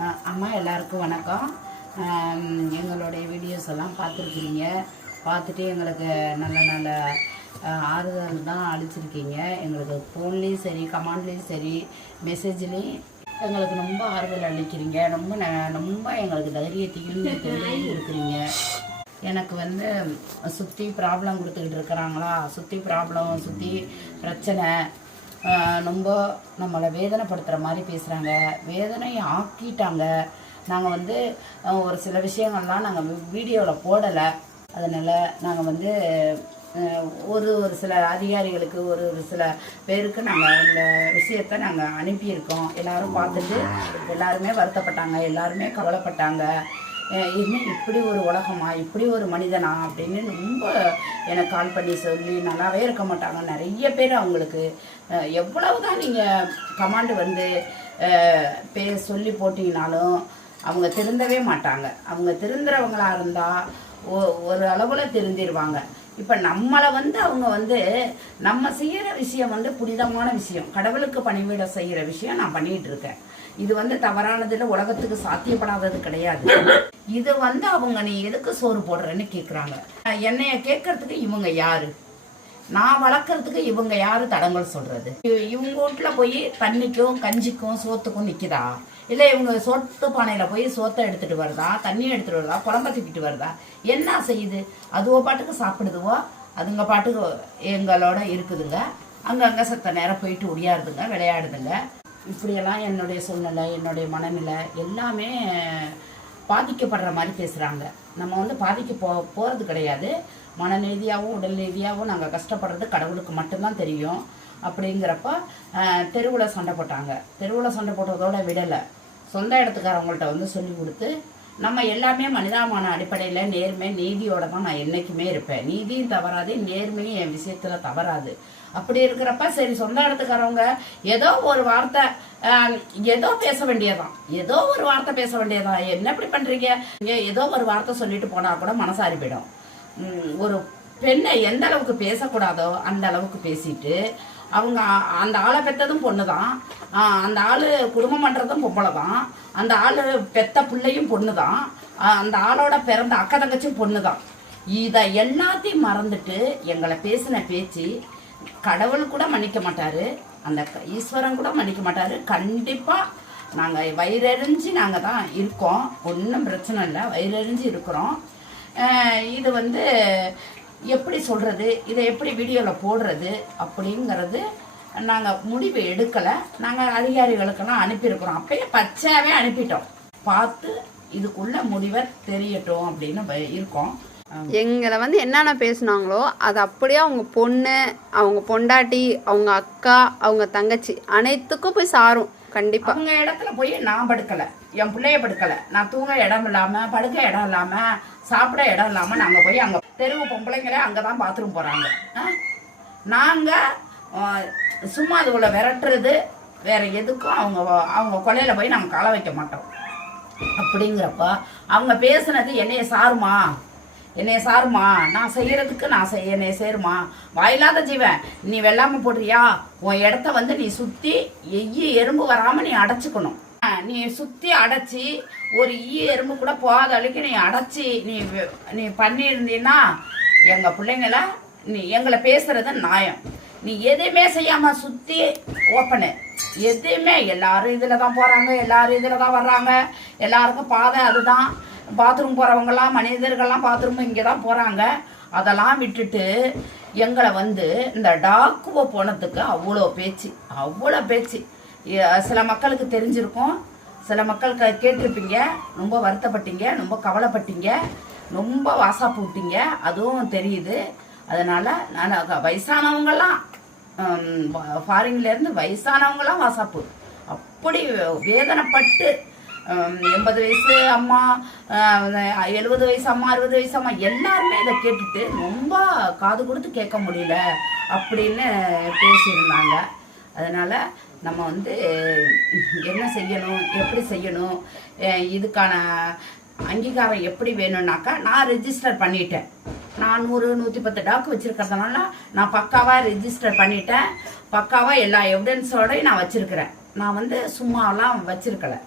அம்மா எல்லாருக்கும் வணக்கம். எங்களுடைய வீடியோஸ் எல்லாம் பார்த்துருக்கீங்க. பார்த்துட்டு எங்களுக்கு நல்ல நல்ல ஆறுதல் தான் அளிச்சிருக்கீங்க. எங்களுக்கு ஃபோன்லேயும் சரி, கமெண்ட்லேயும் சரி, மெசேஜ்லேயும் எங்களுக்கு ரொம்ப ஆறுதல் அளிக்கிறீங்க. ரொம்ப எங்களுக்கு தைரியத்தையும் இருக்கிறீங்க. எனக்கு சுற்றி ப்ராப்ளம் கொடுத்துக்கிட்டு இருக்கிறாங்களா, சுற்றி பிரச்சனை, ரொம்ப நம்மளை வேதனைப்படுத்துகிற மாதிரி பேசுகிறாங்க. வேதனையை ஆக்கிட்டாங்க. நாங்கள் ஒரு சில விஷயங்கள்லாம் நாங்கள் வீடியோவில் போடலை. அதனால் நாங்கள் ஒரு சில அதிகாரிகளுக்கு ஒரு சில பேருக்கு நாங்கள் இந்த விஷயத்தை நாங்கள் அனுப்பியிருக்கோம். எல்லோரும் பார்த்துட்டு எல்லாருமே வருத்தப்பட்டாங்க, எல்லாருமே கவலைப்பட்டாங்க. இன்னும் இப்படி ஒரு உலகமா, இப்படி ஒரு மனிதனா அப்படின்னு ரொம்ப எனக்கு கால் பண்ணி சொல்லி நல்லாவே இருக்க மாட்டாங்க நிறைய பேர். அவங்களுக்கு எவ்வளவு தான் நீங்கள் கமாண்டு சொல்லி போட்டிங்கனாலும் அவங்க திருந்தவே மாட்டாங்க. அவங்க திருந்துறவங்களா இருந்தால் ஒரு அளவில் திருந்திடுவாங்க. இப்போ நம்மளை அவங்க நம்ம செய்கிற விஷயம் புனிதமான விஷயம், கடவுளுக்கு பணிவிட செய்கிற விஷயம் நான் பண்ணிகிட்டு இருக்கேன். இது தவறானதுல உலகத்துக்கு சாத்தியப்படாதது கிடையாது. இது அவங்க நீ எதுக்கு சோறு போடுறேன்னு கேட்குறாங்க. என்னைய கேட்கறதுக்கு இவங்க யாரு? நான் வளர்க்கறதுக்கு இவங்க யாரு தடங்கள் சொல்றது? இவங்க வீட்டுல போய் தண்ணிக்கும் கஞ்சிக்கும் சோத்துக்கும் நிக்குதா? இல்லை இவங்க சோத்து பானையில் போய் சோத்தை எடுத்துகிட்டு வருதா, தண்ணி எடுத்துகிட்டு வருதா, குழம்ப தூக்கிட்டு வருதா? என்ன செய்யுது? அதுவோ பாட்டுக்கு சாப்பிடுதுவோ, அதுங்க பாட்டுக்கு எங்களோட இருக்குதுங்க. அங்கங்கே சத்த நேரம் போயிட்டு ஒடியாடுதுங்க, விளையாடுதுங்க. இப்படியெல்லாம் என்னுடைய சூழ்நிலை, என்னுடைய மனநிலை எல்லாமே பாதிக்கப்படுற மாதிரி பேசுகிறாங்க. நம்ம பாதிக்க போகிறது கிடையாது. மனநீதியாகவும் உடல் ரீதியாகவும் நாங்கள் கஷ்டப்படுறது கடவுளுக்கு மட்டும்தான் தெரியும். அப்படிங்கிறப்ப தெருவில் சண்டை போட்டாங்க. தெருவில் சண்டை போட்டதோட விடலை, சொந்த இடத்துக்காரவங்கள்ட்ட சொல்லி கொடுத்து நம்ம எல்லாமே மனிதாமான அடிப்படையில் நேர்மை நீதியோட தான் நான் என்றைக்குமே இருப்பேன். நீதியும் தவறாது, நேர்மையும் என் விஷயத்தில் தவறாது. அப்படி இருக்கிறப்ப சரி, சொந்த இடத்துக்காரவங்க ஏதோ ஒரு வார்த்தை ஏதோ பேச வேண்டியதான், ஏதோ ஒரு வார்த்தை பேச வேண்டியதான். என்ன இப்படி பண்ணுறீங்க? ஏதோ ஒரு வார்த்தை சொல்லிட்டு போனால் கூட மனசாரி போயிடும். ஒரு பெண்ணை எந்த அளவுக்கு பேசக்கூடாதோ அந்த அளவுக்கு பேசிட்டு அவங்க அந்த ஆளை பெற்றதும் பொண்ணு தான், அந்த ஆள் குடும்பம் பண்ணுறதும் பொம்பளை தான், அந்த ஆள் பெத்த பிள்ளையும் பொண்ணு தான், அந்த ஆளோட பிறந்த அக்கா தங்கச்சும் பொண்ணு தான். இதை எல்லாத்தையும் மறந்துட்டு எங்களை பேசின பேச்சு கடவுள் கூட மன்னிக்க மாட்டார், அந்த ஈஸ்வரன் கூட மன்னிக்க மாட்டார். கண்டிப்பாக நாங்கள் வயிறறிஞ்சு நாங்கள் தான் இருக்கோம், ஒன்றும் பிரச்சனை இல்லை, வயிறறிஞ்சு இருக்கிறோம். இது எப்படி சொல்கிறது, இதை எப்படி வீடியோவில் போடுறது அப்படிங்கிறது நாங்கள் முடிவு எடுக்கலை. நாங்கள் அதிகாரிகளுக்கெல்லாம் அனுப்பியிருக்கிறோம். அப்பயே பச்சையாகவே அனுப்பிட்டோம். பார்த்து இதுக்குள்ள முடிவை தெரியட்டும் அப்படின்னு இருக்கோம். எங்களை என்னென்ன பேசுனாங்களோ அது அப்படியே அவங்க பொண்ணு, அவங்க பொண்டாட்டி, அவங்க அக்கா, அவங்க தங்கச்சி அனைத்துக்கும் போய் சாரும். கண்டிப்பாக அவங்க இடத்துல போய் நான் படுக்கலை, என் பிள்ளைய படுக்கலை, நான் தூங்க இடம் இல்லாமல், படுக்க இடம் இல்லாமல், சாப்பிட இடம் இல்லாமல் நாங்கள் போய் அங்கே தெருவு பொம்பளைங்களே அங்கே தான் பாத்ரூம் போகிறாங்க. நாங்கள் சும்மா அதுக்குள்ள விரட்டுறது வேற எதுக்கும் அவங்க கொலையில போய் நாங்கள் களை வைக்க மாட்டோம். அப்படிங்கிறப்ப அவங்க பேசுனது என்னைய சாருமா, நான் செய்யறதுக்கு என்னைய சேருமா? வாயில்லாத ஜீவன், நீ வெள்ளாம போடுறியா? உன் இடத்த நீ சுத்தி எறும்பு வராம நீ அடைச்சுக்கணும். நீ சுத்தி அடைச்சி ஒரு எறும்பு கூட போகாத அளவுக்கு நீ அடைச்சி நீ பண்ணியிருந்தீன்னா எங்க பிள்ளைங்கள நீ எங்களை பேசுறது நியாயம். நீ எதுவுமே செய்யாம சுத்தி ஓப்பனு, எதுவுமே எல்லாரும் இதுல தான் போறாங்க, எல்லாரும் இதுல தான் வர்றாங்க, எல்லாருக்கும் பாதை அதுதான். பாத்ரூம் போகிறவங்கலாம் மனிதர்கள்லாம் பாத்ரூம் இங்கே தான் போகிறாங்க. அதெல்லாம் விட்டுட்டு எங்களை இந்த டாக்குவோ போனதுக்கு அவ்வளோ பேச்சு. சில மக்களுக்கு தெரிஞ்சிருக்கும், சில மக்கள் கேட்டிருப்பீங்க, ரொம்ப வருத்தப்பட்டீங்க, ரொம்ப கவலைப்பட்டீங்க, ரொம்ப வாசாப்பு விட்டீங்க, அதுவும் தெரியுது. அதனால் நான் வயசானவங்கெல்லாம் ஃபாரின்லேருந்து வயசானவங்களாம் வாசாப்பு அப்படி வேதனைப்பட்டு 80 வயசு அம்மா, 70 வயசு அம்மா, 60 வயசு அம்மா எல்லாருமே இதை கேட்டுட்டு ரொம்ப காது கொடுத்து கேட்க முடியல அப்படின்னு பேசியிருந்தாங்க. அதனால் நம்ம என்ன செய்யணும், எப்படி செய்யணும், இதுக்கான அங்கீகாரம் எப்படி வேணும்னாக்கா நான் ரெஜிஸ்டர் பண்ணிட்டேன். நான் 100-110 டாக்கு வச்சுருக்கிறதுனால நான் பக்காவாக ரெஜிஸ்டர் பண்ணிட்டேன். பக்காவாக எல்லா எவிடன்ஸோடையும் நான் வச்சுருக்கிறேன். நான் சும்மாலாம் வச்சுருக்கலை.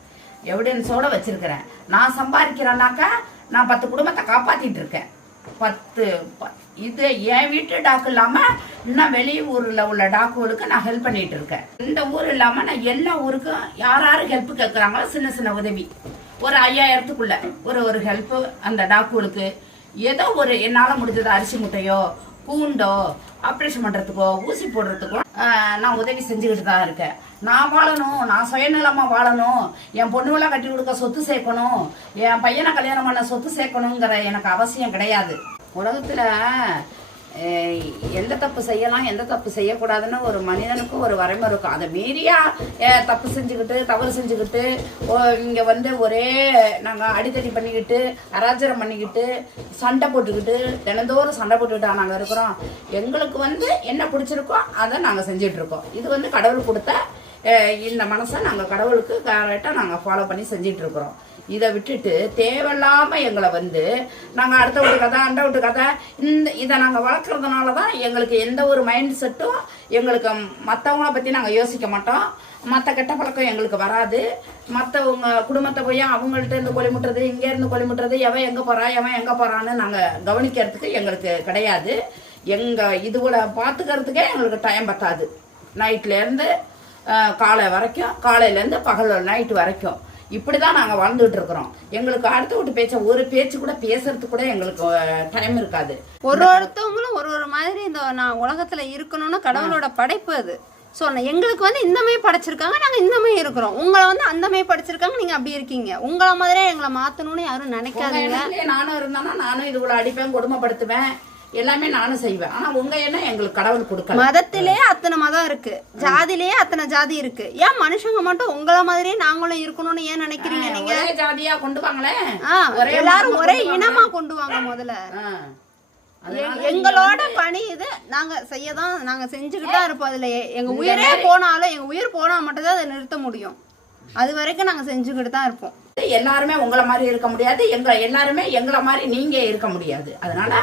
எவிடன்ஸோட வச்சிருக்கிறேன். நான் சம்பாதிக்கிறேன்னாக்கா நான் 10 குடும்பத்தை காப்பாத்திட்டு இருக்கேன். 10 இது என் வீட்டு டாக்கு இல்லாம இன்னும் வெளியூர்ல உள்ள டாக்குகளுக்கு நான் ஹெல்ப் பண்ணிட்டு இருக்கேன். இந்த ஊர் இல்லாம நான் எல்லா ஊருக்கும் யார் ஹெல்ப் கேட்கறாங்களோ சின்ன சின்ன உதவி ஒரு 5000த்துக்குள்ள ஒரு ஹெல்ப் அந்த டாக்குகளுக்கு ஏதோ ஒரு என்னால முடிஞ்சது அரிசி முட்டையோ பூண்டோ ஆப்ரேஷன் பண்றதுக்கோ ஊசி போடுறதுக்கோ நான் உதவி செஞ்சுக்கிட்டு தான் இருக்கேன். நான் வாழணும், நான் சுயநலமா வாழணும், என் பொண்ணுவெல்லாம் கட்டி கொடுக்க சொத்து சேர்க்கணும், என் பையனை கல்யாணம் பண்ண சொத்து சேர்க்கணுங்கிற எனக்கு அவசியம் கிடையாது. உலகத்துல எந்த தப்பு செய்யலாம் எந்த தப்பு செய்யக்கூடாதுன்னு ஒரு மனிதனுக்கு ஒரு வரைமுறை இருக்கும். அதை மீறியா தப்பு செஞ்சுக்கிட்டு தவறு செஞ்சுக்கிட்டு இங்க ஒரே நாங்க அடித்தடி பண்ணிக்கிட்டு அராஜகம் பண்ணிக்கிட்டு சண்டை போட்டுக்கிட்டு தினந்தோறும் சண்டை போட்டுக்கிட்டா நாங்க இருக்கிறோம். எங்களுக்கு என்ன பிடிச்சிருக்கோ அதை நாங்க செஞ்சுட்டு இருக்கோம். இது கடவுள் கொடுத்த இந்த மனசை நாங்க கடவுளுக்கு கரெக்டா நாங்க ஃபாலோ பண்ணி செஞ்சிட்டு இருக்கிறோம். இதை விட்டுட்டு தேவையில்லாம எங்களை நாங்க அடுத்த வீட்டு கதை அந்த வீட்டு கதை இதை நாங்க வளர்க்கறதுனாலதான் எங்களுக்கு எந்த ஒரு மைண்ட் செட்டும் எங்களுக்கு மற்றவங்கள பத்தி நாங்க யோசிக்க மாட்டோம். மற்ற கெட்ட பழக்கம் எங்களுக்கு வராது. மற்றவங்க குடும்பத்தை போய் அவங்கள்ட்ட இருந்து கொலை முட்டுறது இங்க இருந்து கொலை முட்டுறது எவன் எங்க போறா எவன் எங்க போறான்னு நாங்க கவனிக்கிறதுக்கு எங்களுக்கு கிடையாது. எங்க இதுல பாத்துக்கிறதுக்கே எங்களுக்கு டைம் பத்தாது. நைட்ல இருந்து காலை வரைக்கும் காலையில இருந்து பகல் நைட்டு வரைக்கும் இப்படிதான் நாங்க வாழ்ந்துட்டு இருக்கிறோம். எங்களுக்கு அடுத்த வீட்டு பேச்ச ஒரு பேச்சு கூட பேசுறதுக்கு கூட எங்களுக்கு டைம் இருக்காது. ஒருத்தவங்களும் ஒரு மாதிரி இந்த நான் உலகத்துல இருக்கணும்னு கடவுளோட படைப்பு அது. ஸோ எங்களுக்கு இந்த மாதிரி படைச்சிருக்காங்க, நாங்கள் இந்த மாதிரி இருக்கிறோம். உங்களை அந்த மாதிரி படிச்சிருக்காங்க, நீங்கள் அப்படி இருக்கீங்க. உங்களை மாதிரியே எங்களை மாற்றணும்னு யாரும் நினைக்காதீங்க. நானும் இருந்தானா நானும் இதுக்குள்ள அடிப்பேன், கொடுமைப்படுத்துவேன், எல்லாமே நானும் செய்வேன். ஆனா உங்க என்ன எங்களுக்கு கடவுள் கொடுக்கல. மதத்திலே அத்தனை மதம் இருக்கு, ஜாதிலேயே அத்தனை ஜாதி இருக்கு. ஏன் மனுஷங்க மட்டும் உங்களை மாதிரியே நாங்களும் இருக்கணும்னு ஏன் நினைக்கிறீங்க? நீங்க ஒரே ஜாதியா கொண்டு வாங்களே, எல்லாரும் ஒரே இனமா கொண்டு வாங்க. முதல்ல எங்களோட பணி இது, நாங்க செய்யதான் நாங்க செஞ்சுக்கிட்டு தான் இருப்போம். அதுல எங்க உயிரே போனாலும் எங்க உயிர் போனா மட்டும் தான் அதை நிறுத்த முடியும். அது வரைக்கும் நாங்க செஞ்சுக்கிட்டு தான் இருப்போம். எல்லாருமே உங்களை மாதிரி இருக்க முடியாது, எல்லாருமே எங்களை மாதிரி நீங்க இருக்க முடியாது. அதனால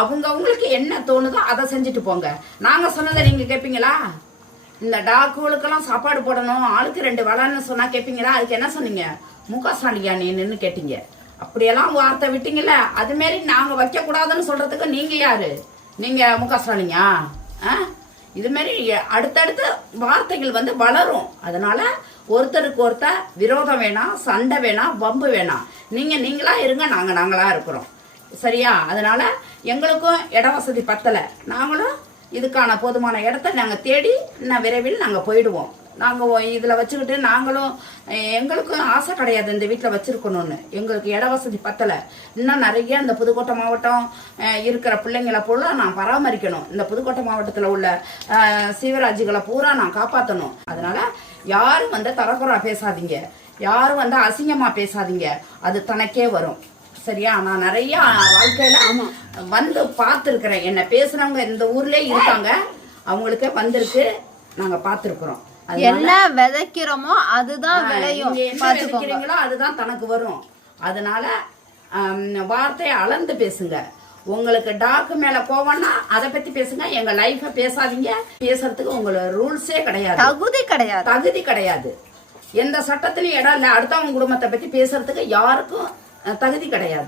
அவங்களுக்கு என்ன தோணுதோ அதை செஞ்சுட்டு போங்க. நாங்க சொன்னதை நீங்க கேட்பீங்களா? இந்த டாக்குகளுக்கெல்லாம் சாப்பாடு போடணும், ஆளுக்கு 2 வளன்னு சொன்னா கேட்பீங்களா? அதுக்கு என்ன சொன்னீங்க? முக ஸ்டாலியா நின்னு கேட்டீங்க. அப்படியெல்லாம் வார்த்தை விட்டீங்கல்ல, அது மாரி நாங்க வைக்க கூடாதுன்னு சொல்றதுக்கு நீங்க யாரு? நீங்க முக ஸ்டாலியா? இது மாதிரி அடுத்தடுத்த வார்த்தைகள் வளரும். அதனால ஒருத்தருக்கு ஒருத்தர் விரோதம் வேணாம், சண்டை வேணாம், வம்பு வேணாம். நீங்களா இருங்க, நாங்களா இருக்கிறோம். சரியா? அதனால எங்களுக்கும் இட வசதி பத்தல, நாங்களும் இதுக்கான போதுமான இடத்த நாங்க தேடி இன்னும் விரைவில் நாங்க போயிடுவோம். நாங்க இதுல வச்சுக்கிட்டு நாங்களும் எங்களுக்கும் ஆசை கிடையாது இந்த வீட்டுல வச்சிருக்கணும்னு. எங்களுக்கு இட வசதி பத்தல. இன்னும் நிறைய இந்த புதுக்கோட்டை மாவட்டம் இருக்கிற பிள்ளைங்களை பூரா நான் பராமரிக்கணும். இந்த புதுக்கோட்டை மாவட்டத்துல உள்ள சீவராஜிகளை பூரா நான் காப்பாற்றணும். அதனால யாரும் தரக்குறா பேசாதீங்க, யாரும் அசிங்கமா பேசாதீங்க, அது தனக்கே வரும். சரியா? நான் நிறைய வாழ்க்கையில பார்த்துருக்கிறேன். என்ன பேசுனவங்க இந்த ஊர்லயே இருக்காங்க, அவங்களுக்கு வந்திருக்கு, நாங்க பார்த்துருக்குறோம். என்ன விதைக்கிறோமோ அதுதான் விளையும். விதைக்கிறீங்களோ அதுதான் தனக்கு வரும். அதனால வார்த்தையை அளந்து பேசுங்க. உங்களுக்கு டாக்கு மேல கோவம்னா அதை பத்தி பேசுங்க, எங்க லைஃப பேசாதீங்க. பேசுறதுக்கு உங்களுக்கு ரூல்ஸே கிடையாது, தகுதி கிடையாது. எந்த சட்டத்திலயும் இடம் இல்ல. அடுத்தவங்க குடும்பத்தை பத்தி பேசுறதுக்கு யாருக்கும் தகுதி கிடையாது.